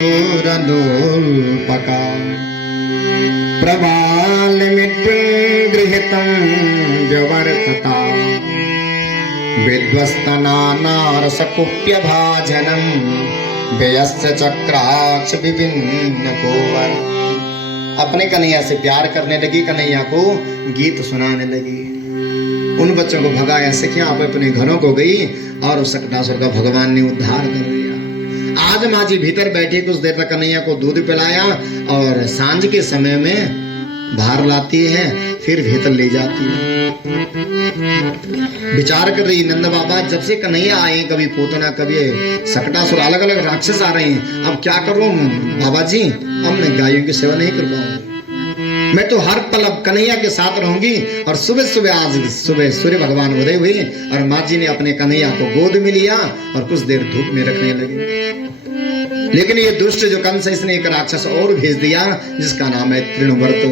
रलोल्पका प्रवालमिद्गृहीतं व्यवर्तता विध्वस्तनानारसकुप्यभाजनं व्ययस्य चक्राक्ष विभिन्न कोवर। अपने कन्हैया से प्यार करने लगी, कन्हैया को गीत सुनाने लगी। उन बच्चों को भगाया सखियां आप अपने घरों को गई और उस सकटासुर का भगवान ने उद्धार कर दिया। आज माँ जी भीतर बैठी कुछ देर तक कन्हैया को दूध पिलाया और सांझ के समय में बाहर लाती है, फिर भीतर ले जाती है। विचार कर रही नंद बाबा, जब से कन्हैया आए, कभी पूतना कभी सकटासुर, अलग अलग राक्षस आ रहे हैं, अब क्या करूं बाबा जी, अब मैं गायों की सेवा नहीं कर पाऊंगी। मैं तो हर पल अब कन्हैया के साथ रहूंगी। और सुबह सुबह आज सुबह सूर्य भगवान उदय हुए और माँ जी ने अपने कन्हैया को गोद में लिया और कुछ देर धूप में रखने लगे। लेकिन ये दुष्ट जो कंस, इसने एक राक्षस और भेज दिया जिसका नाम है तृणवर्त।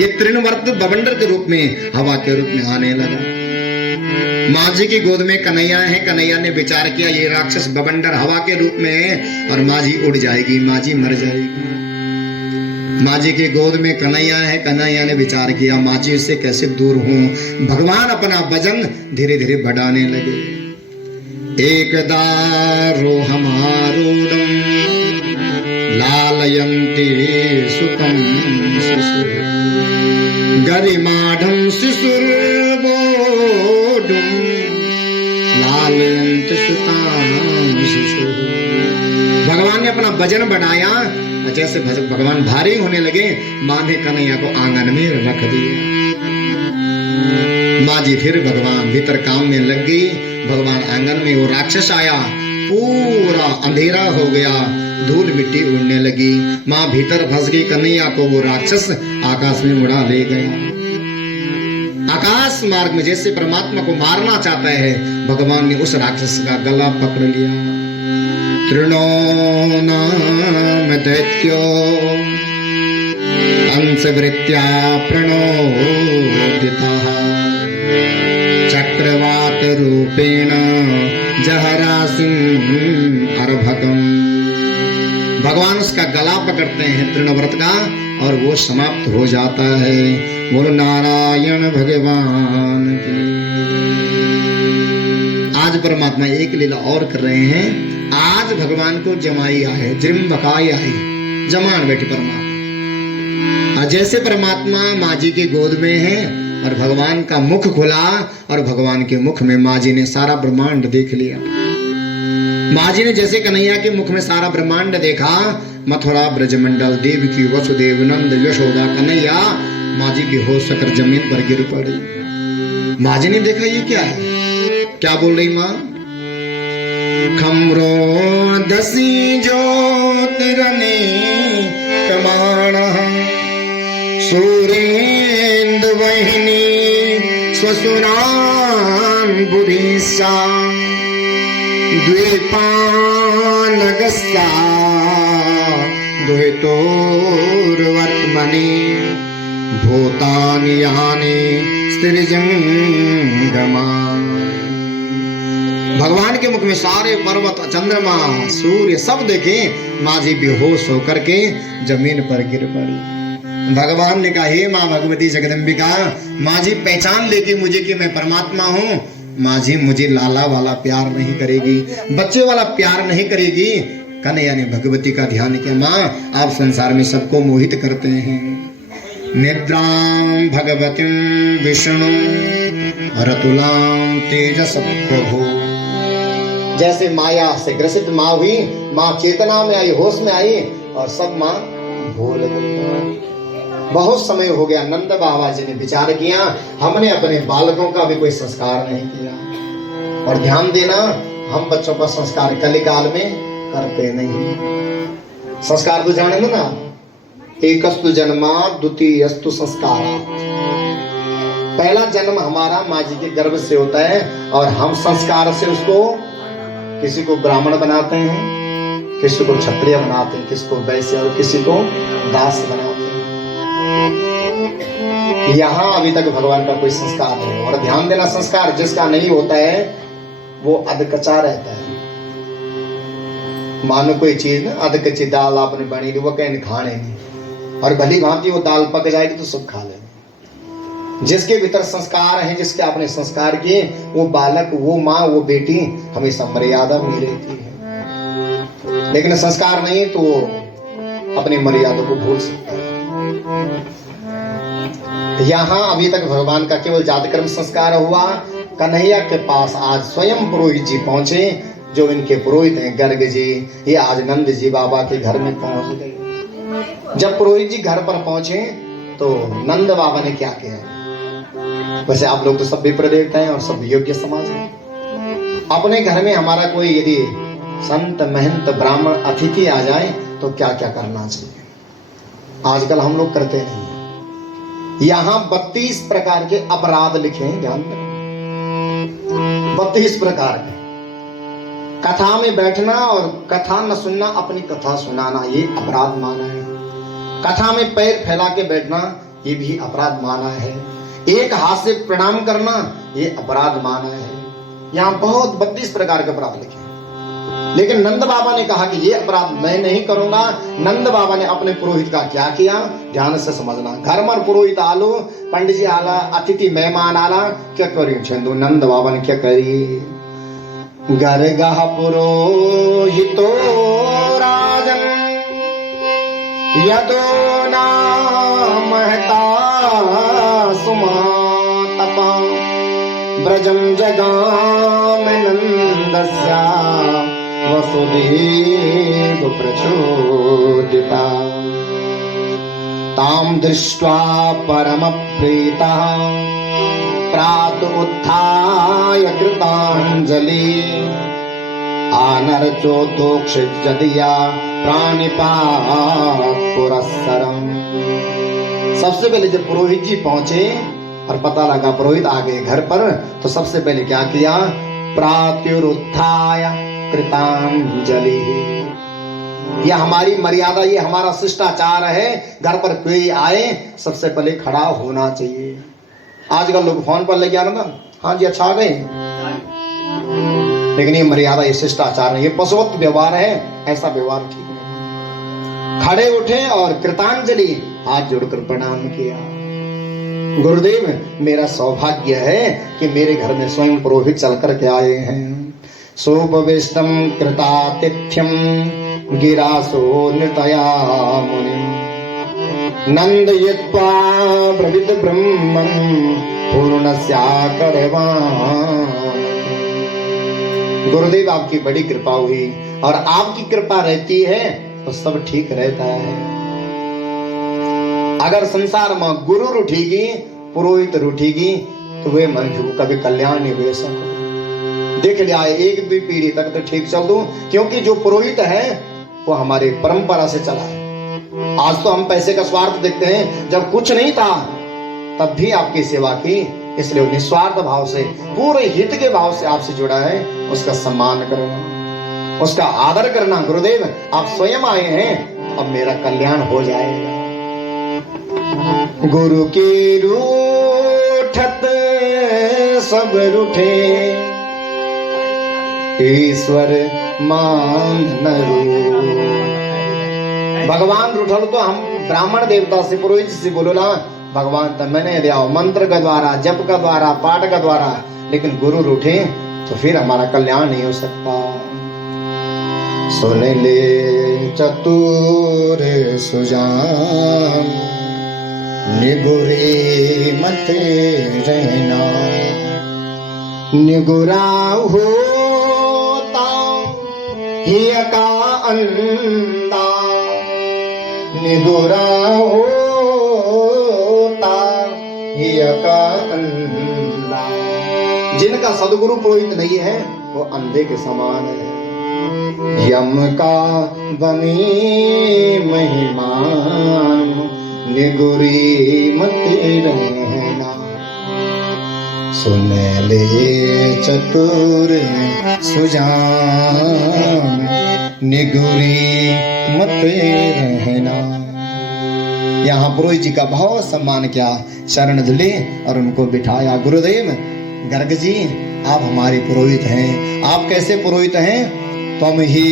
ये तृणवर्त बवंडर के रूप में, हवा के रूप में आने लगा। माँ जी की गोद में कन्हैया है। कन्हैया ने विचार किया ये राक्षस बवंडर हवा के रूप में है और माँ जी उड़ जाएगी, माँ जी मर जाएगी। माँ जी की गोद में कन्हैया है। कन्हैया ने विचार किया माँ जी से कैसे दूर हूं। भगवान अपना वजन धीरे धीरे बढ़ाने लगे। एकदा रोहमारूढ़ं लालयन्ति सुतं शिशुः गरिमाढं शिशुर्बोढुं लालयन्ति सुतां शिशुः। भगवान ने अपना वजन बढ़ाया। जैसे भगवान भारी होने लगे, माँ ने कन्हैया को आंगन में रख दिया। माँ जी फिर भगवान भीतर काम में लग गई। भगवान आंगन में, वो राक्षस आया, पूरा अंधेरा हो गया, धूल मिट्टी उड़ने लगी। माँ भीतर फंस गई। कन्हैया को वो राक्षस आकाश में उड़ा ले गया। आकाश मार्ग में जैसे परमात्मा को मारना चाहता है, भगवान ने उस राक्षस का गला पकड़ लिया। तृणो नाम दैत्यो अंशवृत्त्या प्रणोदितः चक्रवात रूपेण जहरासिं अर्भकम्। भगवान उसका गला पकड़ते हैं तृणव्रत का और वो समाप्त हो जाता है। बोलो नारायण भगवान की। आज परमात्मा एक लीला और कर रहे हैं। आज भगवान को जमाई आए, जृंभकाई आई, जमान बैठी परमात्मा। जैसे परमात्मा माँ जी की गोद में है और भगवान का मुख खुला और भगवान के मुख में माँ जी ने सारा ब्रह्मांड देख लिया। माँ जी ने जैसे कन्हैया के मुख में सारा ब्रह्मांड देखा, मथुरा ब्रजमंडल, देवकी, वसुदेव, नंद, यशोदा, कन्हैया, माँ जी की होश कर जमीन पर गिर पड़ी। माँ जी ने देखा ये क्या है, क्या बोल रही माँ? खम्रो दसी ज्योतिरने कमाणः सूरेन्द्र वहिनी स्वसुरान् बुरीसा द्वीपानगस्ता दुहितोर्वर्त्मनि भूतानि यानि स्त्रिजंगमा। भगवान के मुख में सारे पर्वत, चंद्रमा, सूर्य सब देखे। माँ जी बेहोश होकर के जमीन पर गिर पड़ी। भगवान ने कहा हे माँ भगवती जगदम्बिका, माँ जी पहचान लेगी मुझे कि मैं परमात्मा हूँ। माँ जी मुझे लाला वाला प्यार नहीं करेगी, बच्चे वाला प्यार नहीं करेगी। कन्हैया ने भगवती का ध्यान किया। माँ आप संसार में सबको मोहित करते हैं। निद्रां भगवतीं विष्णु रतुलां तेजस प्रभु। जैसे माया से ग्रसित माँ हुई, माँ चेतना में आई, होश में आई और सब माँ भूल गई। बहुत समय हो गया। नंद बाबा जी ने विचार किया हमने अपने बालकों का भी कोई संस्कार नहीं किया। और ध्यान देना, हम बच्चों का संस्कार कलिकाल में करते नहीं। संस्कार तो जाने ना, एकस्तु जन्मा द्वितीयस्तु संस्कार। पहला जन्म हमारा माँ जी के गर्भ से होता है और हम संस्कार से उसको, किसी को ब्राह्मण बनाते हैं, किसी को क्षत्रिय बनाते हैं, किसी को वैश्य और किसी को दास बनाते हैं। यहाँ अभी तक भगवान का कोई संस्कार नहीं। और ध्यान देना, संस्कार जिसका नहीं होता है वो अधकचा रहता है। मानो कोई चीज ना अध कच्ची दाल आपने बनी वो कहीं खाने नहीं, और भली भांति वो दाल पक जाएगी तो सब खा लेंगे। जिसके भीतर संस्कार हैं, जिसके आपने संस्कार किए, वो बालक, वो माँ, वो बेटी हमेशा मर्यादा में रहती है। लेकिन संस्कार नहीं तो वो अपनी मर्यादा को भूल सकता है। यहाँ अभी तक भगवान का केवल जातकर्म संस्कार हुआ। कन्हैया के पास आज स्वयं पुरोहित जी पहुंचे, जो इनके पुरोहित हैं गर्ग जी, ये आज नंद जी बाबा के घर में पहुंच गए। जब पुरोहित जी घर पर पहुंचे तो नंद बाबा ने क्या किया? वैसे आप लोग तो सब विप्र देवता हैं और सब योग्य समाज है। अपने घर में हमारा कोई यदि संत महंत ब्राह्मण अतिथि आ जाए तो क्या क्या करना चाहिए? आजकल हम लोग करते नहीं है। यहाँ 32 प्रकार के अपराध लिखे हैं, ध्यान दें। 32 प्रकार के। कथा में बैठना और कथा न सुनना, अपनी कथा सुनाना, ये अपराध माना है। कथा में पैर फैला के बैठना, ये भी अपराध माना है। एक हाथ से प्रणाम करना, ये अपराध माना है। यहाँ बहुत 32 प्रकार के अपराध लिखे हैं। लेकिन नंद बाबा ने कहा कि ये अपराध मैं नहीं करूंगा। नंद बाबा ने अपने पुरोहित का क्या किया, ध्यान से समझना। घर में पुरोहित आलो, पंडित जी आला, अतिथि मेहमान आला, क्या करी छंदो? नंद बाबा ने क्या करी? गर्गः पुरोहितो राजन यदो नामहता सुमातपा ब्रजं जगाम नन्दस्या वसुदेव प्रचोदिता तां दृष्ट्वा परमप्रीतः प्रातः उत्थाय कृताञ्जलि आनर्चोतोक्षिजदिया प्राणिपात पुरस्सरम्। सबसे पहले जब पुरोहित जी पहुंचे और पता लगा पुरोहित आ गए घर पर, तो सबसे पहले क्या किया? प्रातरुत्थाय कृतांजलि। यह हमारी मर्यादा, ये हमारा शिष्टाचार है। घर पर कोई आए सबसे पहले खड़ा होना चाहिए। आजकल लोग फोन पर लग जा रहा था, हाँ जी अच्छा आ गए, लेकिन ये मर्यादा, ये शिष्टाचार नहीं, ये पशुवत व्यवहार है। ऐसा व्यवहार ठीक नहीं। खड़े उठे और कृतांजलि, हाथ जोड़कर प्रणाम किया। गुरुदेव, मेरा सौभाग्य है कि मेरे घर में स्वयं पुरोहित चल कर के आए हैं। सोपविष्टम कृतातिथ्यम गिरासो नृतया मुनि नंदयित्वा ब्रवीत ब्रह्मं पूर्णस्याकरवान्। गुरुदेव, आपकी बड़ी कृपा हुई, और आपकी कृपा रहती है तो सब ठीक रहता है। अगर संसार में गुरु रूठेगी, पुरोहित रूठेगी, तो वे मनुष्य को कभी कल्याण नहीं हुए सकता। देख लिया है, 1-2 पीढ़ी तक तो ठीक चल दो, क्योंकि जो पुरोहित है वो हमारे परंपरा से चला है। आज तो हम पैसे का स्वार्थ देखते हैं, जब कुछ नहीं था तब भी आपकी सेवा की, इसलिए निस्वार्थ भाव से, पूरे हित के भाव से आपसे जुड़ा है। उसका सम्मान करना, उसका आदर करना। गुरुदेव, आप स्वयं आए हैं, अब मेरा कल्याण हो जाएगा। गुरु की रूठत सब रूठे, ईश्वर मान न रूठ। भगवान रूठल तो हम ब्राह्मण देवता से, पुरोहित से बोलो ना, भगवान तो मैंने दिया मंत्र का द्वारा, जप का द्वारा, पाठ का द्वारा, लेकिन गुरु रूठे तो फिर हमारा कल्याण नहीं हो सकता। सुन ले चतुर सुजान, निगुरे मत रहना, निगुरा होता हिय का अंदा, निगुरा होता हिय का अंदा। जिनका सदगुरु पुरोहित नहीं है वो अंधे के समान है। यम का बनी महिमान, निगुरी मत रहना। सुन ले चतुर सुजान, निगुरी मत रहना। यहाँ पुरोहित जी का बहुत सम्मान किया, शरण धुले और उनको बिठाया। गुरुदेव, गर्ग जी आप हमारे पुरोहित हैं। आप कैसे पुरोहित हैं? त्वं हि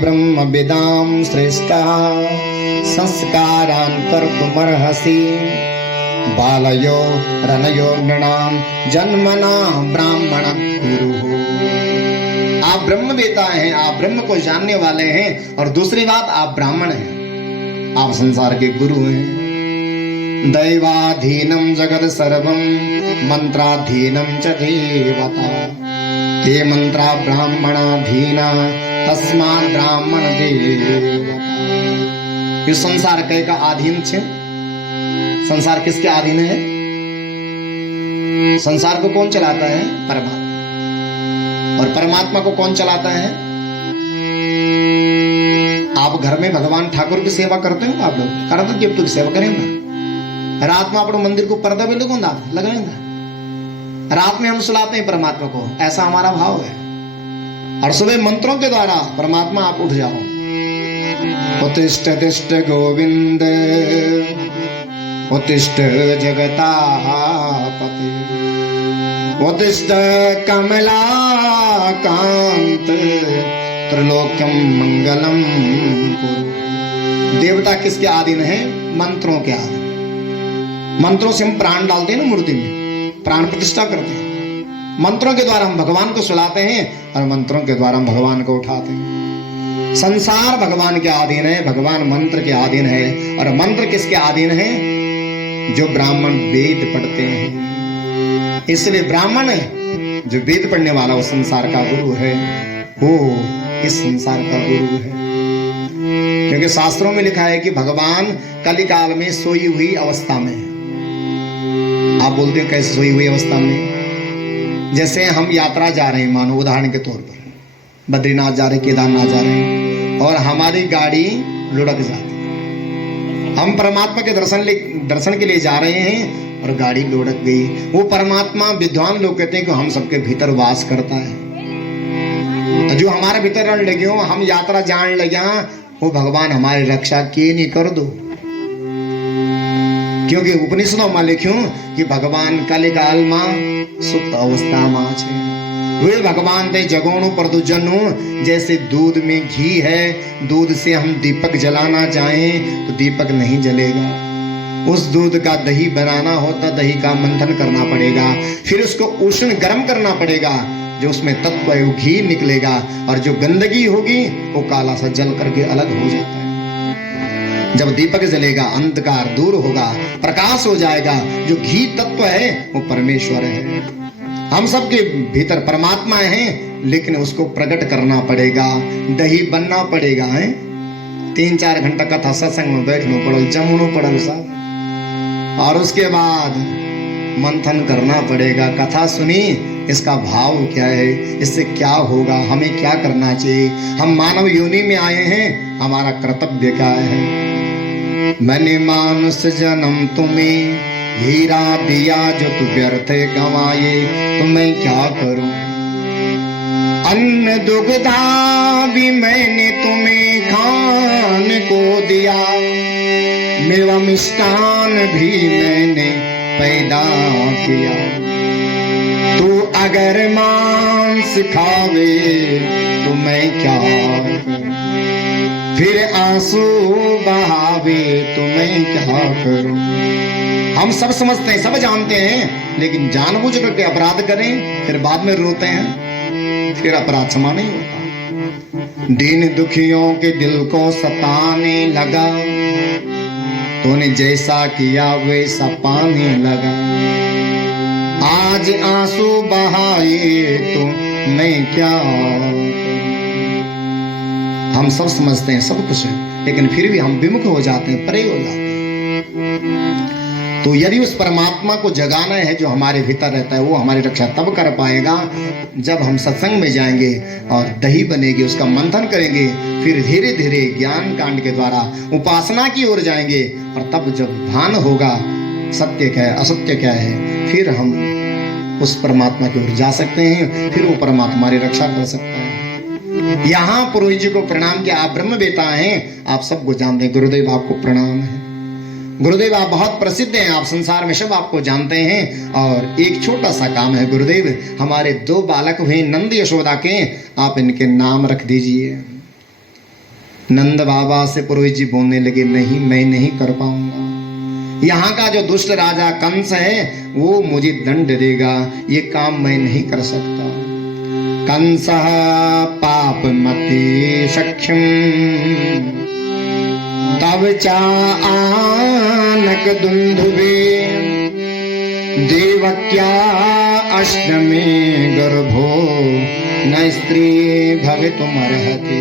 ब्रह्मविदां श्रेष्ठः संस्कारान् कर्तुमर्हसि बालयो रनयो नृणां जन्मना ब्राह्मण गुरुः। आप ब्रह्मवेता हैं, आप ब्रह्म को जानने वाले हैं, और दूसरी बात आप ब्राह्मण हैं, आप संसार के गुरु हैं। दैवाधीनं जगत् सर्वं मंत्राधीनं च देवता ते मंत्रा ब्राह्मणाधीना तस्मात् ब्राह्मण देवता। ये संसार कई का अधीन छे। संसार किसके अधीन है? संसार को कौन चलाता है? परमात्मा। और परमात्मा को कौन चलाता है? आप घर में भगवान ठाकुर की सेवा करते हो? आप लोग करते जब तो सेवा करेंगे। रात में अपने मंदिर को पर्दा भी लगाएंगे। रात में हम सुलाते हैं परमात्मा को, ऐसा हमारा भाव है। और सुबह मंत्रों के द्वारा परमात्मा आप उठ जाओ। उत्तिष्ठ तिष्ठ गोविंद उत्तिष्ठ जगतापते उत्तिष्ठ कमलाकांत त्रिलोक्यम मंगलम कुरु। देवता किसके अधीन है? मंत्रों के अधीन। मंत्रों से हम प्राण डालते हैं ना, मूर्ति में प्राण प्रतिष्ठा करते हैं। मंत्रों के द्वारा हम भगवान को सुलाते हैं और मंत्रों के द्वारा हम भगवान को उठाते हैं। संसार भगवान के अधीन है, भगवान मंत्र के अधीन है। और मंत्र किसके अधीन है? जो ब्राह्मण वेद पढ़ते हैं। इसलिए ब्राह्मण जो वेद पढ़ने वाला वो संसार का गुरु है, वो इस संसार का गुरु है। क्योंकि शास्त्रों में लिखा है कि भगवान कलिकाल में सोई हुई अवस्था में। आप बोलते हैं कैसे सोई हुई अवस्था में? जैसे हम यात्रा जा रहे हैं, मानो उदाहरण के तौर पर बद्रीनाथ जा रहे, केदारनाथ जा रहे हैं, और हमारी गाड़ी लुढ़क जाती। हम परमात्मा के दर्शन के लिए जा रहे हैं और गाड़ी लुढ़क गई। वो परमात्मा, विद्वान लोग कहते हैं कि हम सबके भीतर वास करता है। जो हमारे भीतर रह लगे हो, हम यात्रा जान लगे, वो भगवान हमारी रक्षा किए नहीं कर दो। क्योंकि उपनिषदों में लिख्यूं कि भगवान कलिकाल में सुप्त अवस्था में छे। वे भगवान ते जगोणु प्रदुजनु। जैसे दूध में घी है, दूध से हम दीपक जलाना चाहें तो दीपक नहीं जलेगा। उस दूध का दही बनाना होता, दही का मंथन करना पड़ेगा, फिर उसको उष्ण गर्म करना पड़ेगा। जो उसमें तत्व है वो घी निकलेगा, और जो गंदगी होगी वो काला सा जल करके अलग हो जाता है। जब दीपक जलेगा, अंधकार दूर होगा, प्रकाश हो जाएगा। जो घी तत्व है वो परमेश्वर है। हम सबके भीतर परमात्मा है, लेकिन उसको प्रकट करना पड़ेगा, दही बनना पड़ेगा है। 3-4 घंटा कथा सत्संग में बैठना पड़ल, जमनो पड़ल साहब, और उसके बाद मंथन करना पड़ेगा। कथा सुनी, इसका भाव क्या है, इससे क्या होगा, हमें क्या करना चाहिए, हम मानव योनि में आए हैं, हमारा कर्तव्य क्या है। मैंने मानुष जन्म तुम्हें हीरा दिया, जो तू व्यर्थ गंवाए तो मैं क्या करूं। अन्न दुग्धा भी मैंने तुम्हें खान को दिया, मेवा मिष्टान भी मैंने पैदा किया। तू अगर मांस खावे तो मैं क्या करूं, फिर आंसू बहावे तो मैं क्या करूं। हम सब समझते हैं, सब जानते हैं, लेकिन जानबूझ करके अपराध करें, फिर बाद में रोते हैं, फिर अपराध क्षमा नहीं होता। दीन दुखियों के दिल को सताने लगा, तूने जैसा किया वैसा पाने लगा। आज आंसू बहाए तो मैं क्या। हम सब समझते हैं, सब कुछ है, लेकिन फिर भी हम विमुख हो जाते हैं, परे हो जाते हैं। तो यदि उस परमात्मा को जगाना है जो हमारे भीतर रहता है, वो हमारी रक्षा तब कर पाएगा जब हम सत्संग में जाएंगे और दही बनेगी, उसका मंथन करेंगे, फिर धीरे धीरे ज्ञान कांड के द्वारा उपासना की ओर जाएंगे, और तब जब भान होगा सत्य क्या है, असत्य क्या है, फिर हम उस परमात्मा की ओर जा सकते हैं, फिर वो परमात्मा हमारी रक्षा कर सकता है। यहाँ पुरोहित जी को प्रणाम किया। आप ब्रह्मवेता हैं, आप सबको जानते हैं। गुरुदेव आपको प्रणाम है। गुरुदेव आप बहुत प्रसिद्ध हैं, आप संसार में सब आपको जानते हैं। और एक छोटा सा काम है गुरुदेव, हमारे 2 बालक हुए नंद यशोदा के, आप इनके नाम रख दीजिए। नंद बाबा से पुरोहित जी बोलने लगे, नहीं मैं नहीं कर पाऊंगा, यहाँ का जो दुष्ट राजा कंस है वो मुझे दंड देगा, ये काम मैं नहीं कर सकता। कंस पाप मति सख्यम तब चा आनक दुंदुभे देवक्या अष्टमे गर्भो न स्त्री भवितुमर्हति।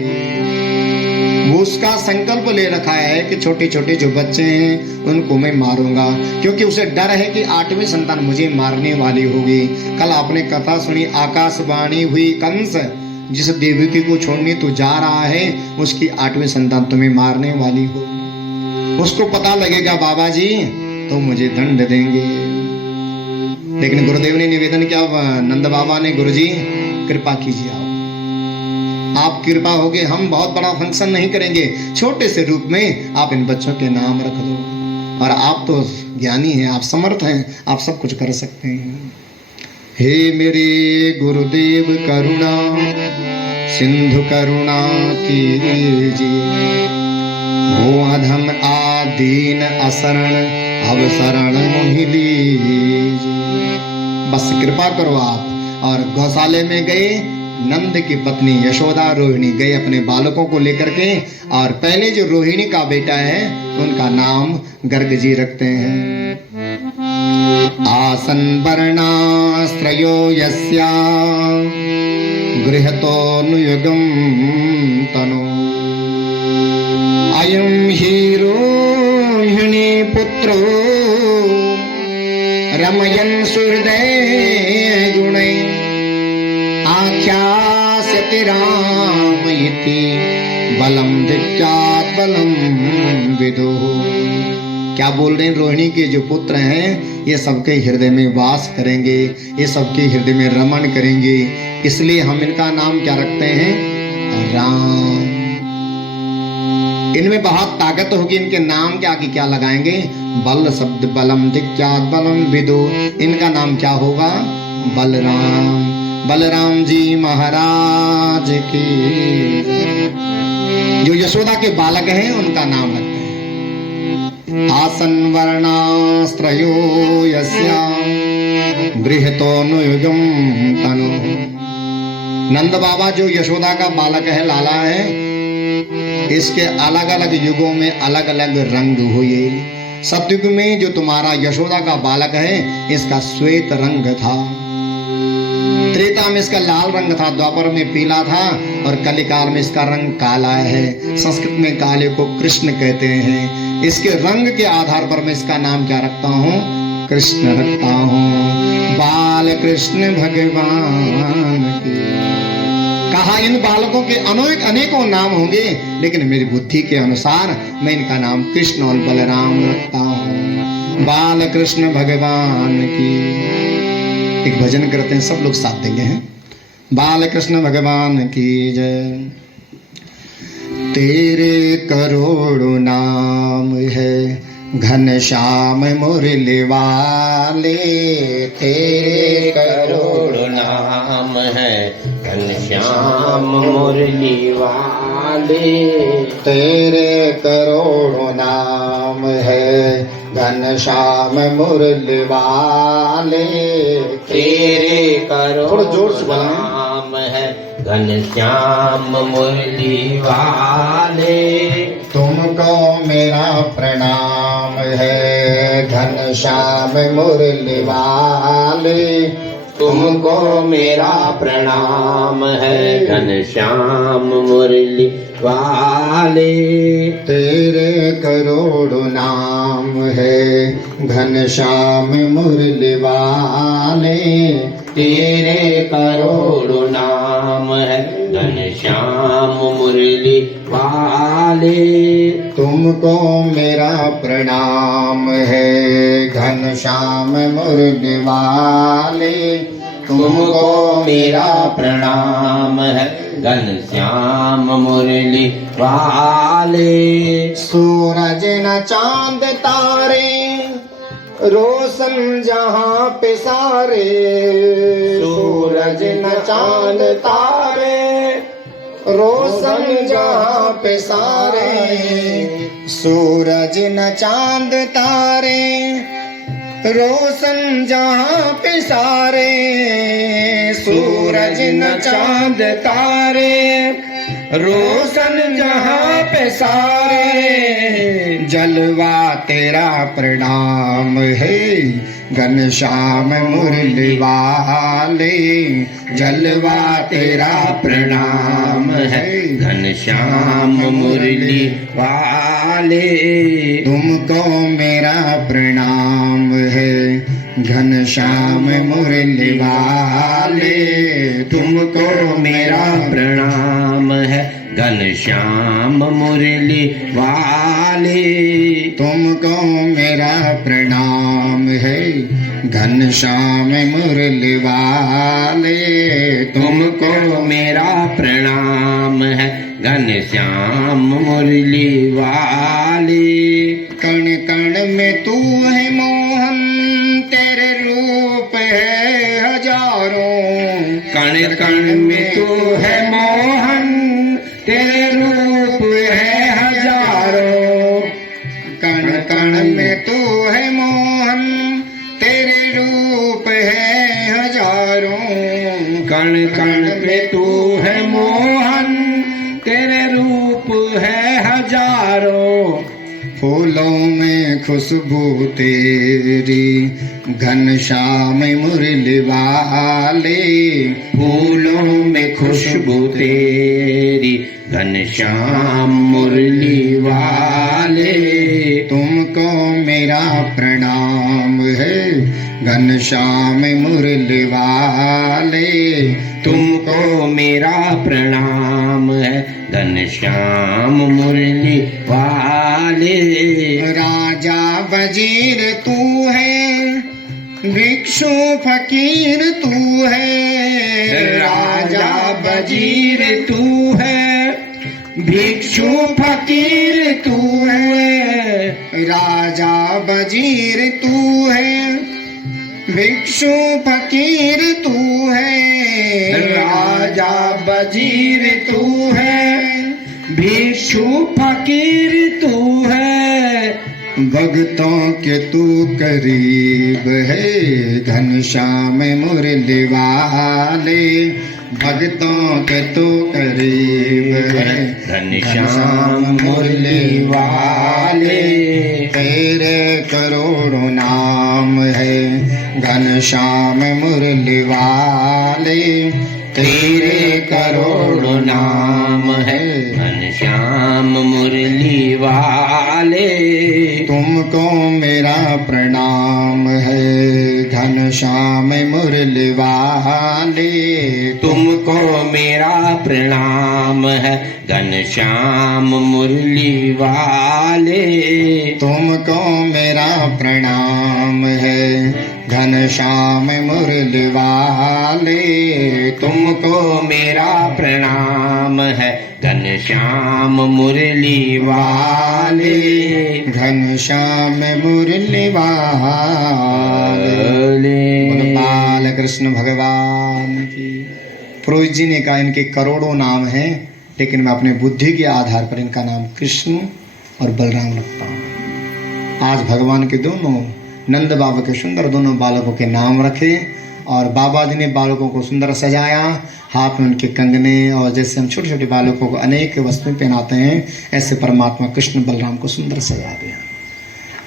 वो उसका संकल्प ले रखा है कि छोटे छोटे जो बच्चे हैं उनको मैं मारूंगा, क्योंकि उसे डर है कि 8वीं संतान मुझे मारने वाली होगी। कल आपने कथा सुनी, आकाशवाणी हुई, कंस जिस देवकी को छोड़ने तू जा रहा है उसकी 8वीं संतान तुम्हें मारने वाली हो। उसको पता लगेगा बाबा जी तो मुझे दंड देंगे। लेकिन गुरुदेव ने निवेदन किया, नंद बाबा ने, गुरुजी कृपा कीजिए, आप कृपा होगे, हम बहुत बड़ा फंक्शन नहीं करेंगे, छोटे से रूप में आप इन बच्चों के नाम रख दो। और आप तो ज्ञानी हैं, आप समर्थ हैं, आप सब कुछ कर सकते हैं। हे मेरे गुरुदेव करुणा सिंधु करुणा कीजिए, वो अधम आदीन असरण अवसरण मोहि लीजिए। बस कृपा करो आप। और गौशाले में गए, नंद की पत्नी यशोदा रोहिणी गए अपने बालकों को लेकर के, और पहले जो रोहिणी का बेटा है उनका नाम गर्ग जी रखते हैं। आसन वर्णाश्रयो यस्या गृहतोऽनुयुगं तनु अयं हि रोहिणी पुत्रो रमयन् सुहृदय गुणैः आख्यास्यति राम इति बलम दिक्ख्यात् बलम विदुः। क्या बोल रहे हैं, रोहिणी के जो पुत्र हैं ये सबके हृदय में वास करेंगे, ये सबके हृदय में रमण करेंगे, इसलिए हम इनका नाम क्या रखते हैं, राम। इनमें बहुत ताकत होगी, इनके नाम के आगे क्या लगाएंगे, बल शब्द, बलम दिक्ख्यात् बलम विदुः, इनका नाम क्या होगा, बलराम। बलराम जी महाराज की। जो यशोदा के बालक हैं उनका नाम रखते हैं। आसन वर्णास्त्रयो यस्या गृहतोऽनुयुगं तनु। नंद बाबा जो यशोदा का बालक है, लाला है, इसके अलग अलग युगों में अलग अलग रंग हुए। सतयुग में जो तुम्हारा यशोदा का बालक है इसका श्वेत रंग था, त्रेता में इसका लाल रंग था, द्वापर में पीला था, और कलिकाल में इसका रंग काला है। संस्कृत में काले को कृष्ण कहते हैं। इसके रंग के आधार पर मैं इसका नाम क्या रखता हूँ, कृष्ण रखता हूँ। बाल कृष्ण भगवान की। कहा इन बालकों के अनेकों नाम होंगे, लेकिन मेरी बुद्धि के अनुसार मैं इनका नाम कृष्ण और बलराम रखता हूँ। बाल कृष्ण भगवान की। एक भजन करते हैं, सब लोग साथ देंगे हैं। बाल कृष्ण भगवान की जय। तेरे करोड़ों नाम है घनश्याम मुरली वाले, तेरे करोड़ों नाम है घनश्याम मुरली वाले। तेरे करोड़ों नाम है घनश्याम मुरली वाले। तेरे थोड़ा जोर से करोड़ों नाम है घनश्याम मुरली वाले। तुमको मेरा प्रणाम है घनश्याम मुरली वाले। तुमको मेरा प्रणाम है घनश्याम मुरली वाले। तेरे करोड़ों नाम है घनश्याम मुरली वाले। तेरे करोड़ों नाम है घनश्याम मुरली वाले। तुमको मेरा प्रणाम है घनश्याम मुरली वाले। तुमको मेरा प्रणाम है घनश्याम मुरली वाले। सूरज न चांद तारे रोशन जहाँ पे सारे, सूरज न चांद तारे रोशन जहाँ पे सारे, सूरज न चांद तारे रोशन जहाँ पे सारे, सूरज न चांद तारे रोशन जहाँ पे सारे, जलवा तेरा प्रणाम है घनश्याम मुरली वाले, जलवा तेरा प्रणाम है घनश्याम मुरली वाले। तुमको मेरा प्रणाम है घनश्याम मुरली वाले, तुमको मेरा प्रणाम है घनश्याम मुरली वाले। तुमको मेरा प्रणाम है घनश्याम मुरली वाले, तुमको मेरा प्रणाम है घनश्याम मुरली वाले। कण कण में तू है मोहन तेरे रूप है हजारों, कण कण में तू है मोहन तेरे रूप है हजारों। कण कण में तू है मोहन तेरे रूप है हजारों, कण कण में तू है मोहन तेरे रूप है हजारों। फूलों में खुशबू तेरी घनश्याम मुरली वाले, फूलों में खुशबू तेरी घनश्याम मुरली वाले। तुमको मेरा प्रणाम है घनश्याम मुरली वाले, तुमको मेरा प्रणाम है घनश्याम मुरली वाले। राजा वजीर तू है भिक्षु फकीर तू है, राजा वजीर तू है भिक्षु फकीर तू है, राजा वजीर तू है भिक्षु फकीर तू है, राजा वजीर तू है भिक्षु फकीर तू है। भक्तों के तू करीब है घनश्याम मुरली वाले, भक्तों के तू करीब है घनश्याम मुरली वाले। तेरे करोड़ों नाम है घनश्याम मुरली वाले, तेरे करोड़ों नाम है घनश्याम मुरली वाले। तुमको मेरा प्रणाम है घनश्याम मुरली वाले, तुमको मेरा प्रणाम है घनश्याम मुरली वाले। तुमको मेरा प्रणाम है घनश्याम मुरली वाले, तुमको मेरा प्रणाम है घनश्याम मुरली वाले। घनश्याम मुरली वाले। बाल कृष्ण भगवान की। पुरोहित जी ने कहा इनके करोड़ों नाम हैं, लेकिन मैं अपने बुद्धि के आधार पर इनका नाम कृष्ण और बलराम रखता हूँ। आज भगवान के दोनों नंद बाबा के सुंदर दोनों बालकों के नाम रखे और बाबा जी ने बालकों को सुंदर सजाया, हाथ में उनके कंगने, और जैसे हम छोटे छोटे बालकों को अनेक वस्तुएं पहनाते हैं, ऐसे परमात्मा कृष्ण बलराम को सुंदर सजा दिया।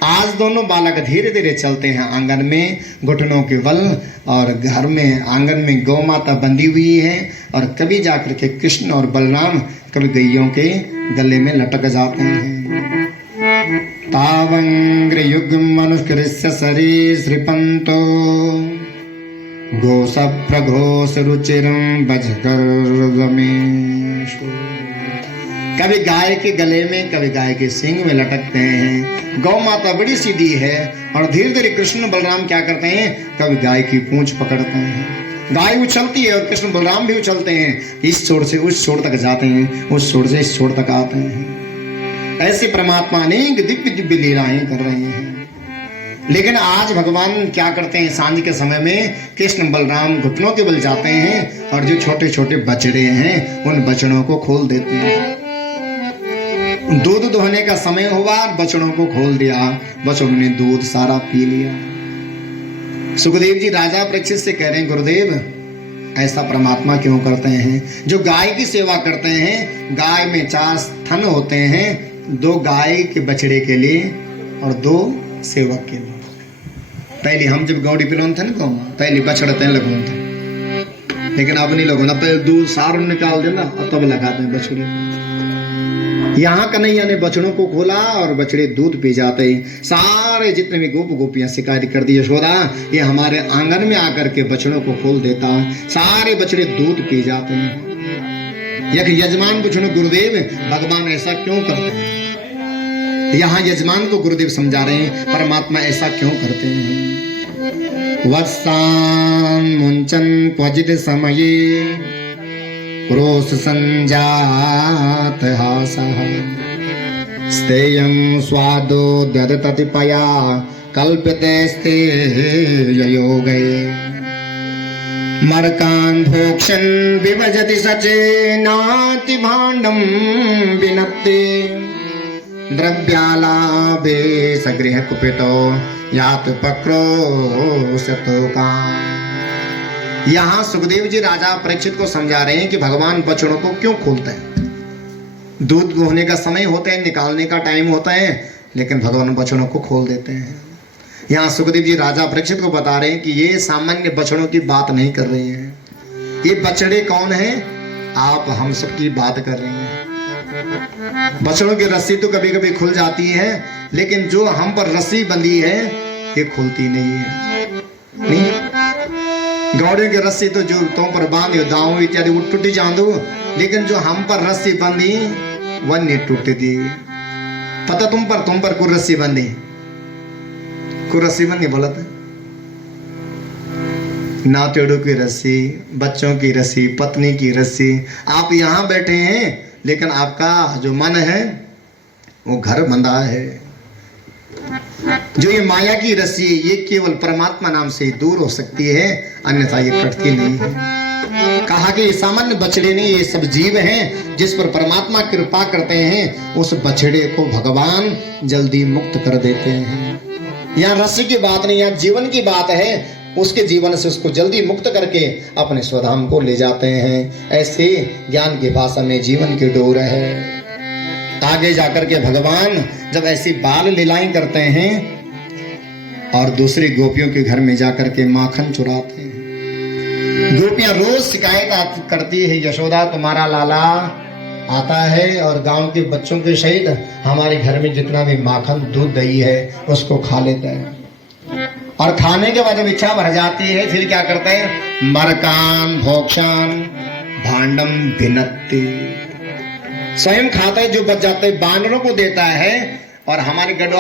आज दोनों बालक धीरे धीरे चलते हैं आंगन में घुटनों के बल, और घर में आंगन में गौ माता बंधी हुई है, और कभी जाकर के कृष्ण और बलराम कभी गैयों के गले में लटक जाते हैं। तावंग्र युग मनुष्कृष्य सरीसृपंतो गोसप्रघोष रुचिरं बजकर्दमेषु। कभी गाय के गले में, कभी गाय के सींग में लटकते हैं। गौ माता बड़ी सीधी है, और धीरे धीरे कृष्ण बलराम क्या करते हैं, कभी गाय की पूंछ पकड़ते हैं, गाय उछलती है और कृष्ण बलराम भी उछलते हैं, इस छोर से उस छोर तक जाते हैं, उस छोर से इस छोर तक आते हैं। ऐसे परमात्मा अनेक दिव्य दिव्य लीलाएं कर रहे हैं। लेकिन आज भगवान क्या करते हैं, सांझ के समय में कृष्ण बलराम घुटनों के बल जाते हैं और जो छोटे छोटे बछड़े हैं उन बछड़ों को खोल देते हैं। दूध दोहने का समय हुआ, बछड़ों को खोल दिया, बछड़ों ने दूध सारा पी लिया। सुखदेव जी राजा परीक्षित से कह रहे हैं, गुरुदेव ऐसा परमात्मा क्यों करते हैं? जो गाय की सेवा करते हैं, गाय में 4 थन होते हैं, 2 गाय के बछड़े के लिए और 2 सेवक के लिए। पहले हम जब गौड़ी पिलोन थे ना, पहले बछड़ते लगो थे, लेकिन अब नहीं लगो ना, पहले दूध सार निकाल देना और तब लगाते हैं बछड़े। यहाँ कन्हैया ने बछड़ों को खोला और बछड़े दूध पी जाते हैं। सारे जितने भी गोप गोपियां शिकायत कर दी, यशोदा ये हमारे आंगन में आकर के बछड़ों को खोल देता, सारे बछड़े दूध पी जाते हैं। एक यजमान पूछो, गुरुदेव भगवान ऐसा क्यों करते हैं? यहाँ यजमान को गुरुदेव समझा रहे हैं परमात्मा ऐसा क्यों करते हैं। वत्सान मुंचन क्वचित समये क्रोश संजात हासः स्तेयं स्वादो ददततिपया कल्प्यतेस्ते ययोगे मर्कान् भोक्षन् विभजति सचेनाति भाण्डं विनत्ति द्रव्यालाभे सगृह कुपितो यात पक्रोशतो काम। यहाँ सुखदेव जी राजा परीक्षित को समझा रहे हैं कि भगवान बछड़ों को क्यों खोलते हैं। दूध दोहने का समय होता है, निकालने का टाइम होता है, लेकिन भगवान बछड़ों को खोल देते हैं। यहाँ सुखदेव जी राजा परीक्षित को बता रहे हैं कि ये सामान्य बछड़ों की बात नहीं कर रहे हैं। ये बछड़े कौन है? आप हम सब की बात कर रहे हैं। बछड़ों की रस्सी तो कभी कभी खुल जाती है, लेकिन जो हम पर रस्सी बंधी है ये खुलती नहीं है। नहीं, गौड़े की रस्सी तो जो तुम पर बांधी दाऊ इत्यादि वो टूटी जांदू, लेकिन जो हम पर रस्सी बंधी वह नहीं टूटती। पता तुम पर को रस्सी बंधी, को रस्सी बंधी बोला था नातेड़ों की रस्सी, बच्चों की रस्सी, पत्नी की रस्सी। आप यहाँ बैठे हैं लेकिन आपका जो मन है वो घर बंधा है। जो ये माया की रस्सी ये केवल परमात्मा नाम से ही दूर हो सकती है, अन्यथा ये कटती नहीं है। कहा कि सामान्य बछड़े नहीं, ये सब जीव हैं जिस पर परमात्मा कृपा करते हैं, उस बछड़े को भगवान जल्दी मुक्त कर देते हैं। यहाँ रस्सी की बात नहीं, यहाँ जीवन की बात है। उसके जीवन से उसको जल्दी मुक्त करके अपने स्वधाम को ले जाते हैं। ऐसे ज्ञान की भाषा में जीवन की डोर है। आगे जाकर के भगवान जब ऐसी बाल लीलाएं करते हैं और दूसरी गोपियों के घर में जाकर के माखन चुराते हैं। गोपियां रोज शिकायत करती है, यशोदा तुम्हारा लाला आता है और गांव के बच्चों के सहित हमारे घर में जितना भी माखन दूध दही है उसको खा लेता है। और खाने के बाद जब इच्छा भर जाती है फिर क्या करते हैं? मरकान भोक्षान भांडम भिन्नति, स्वयं खाता है, जो बच जाता है बानरों को देता है। और हमारे गढ़वा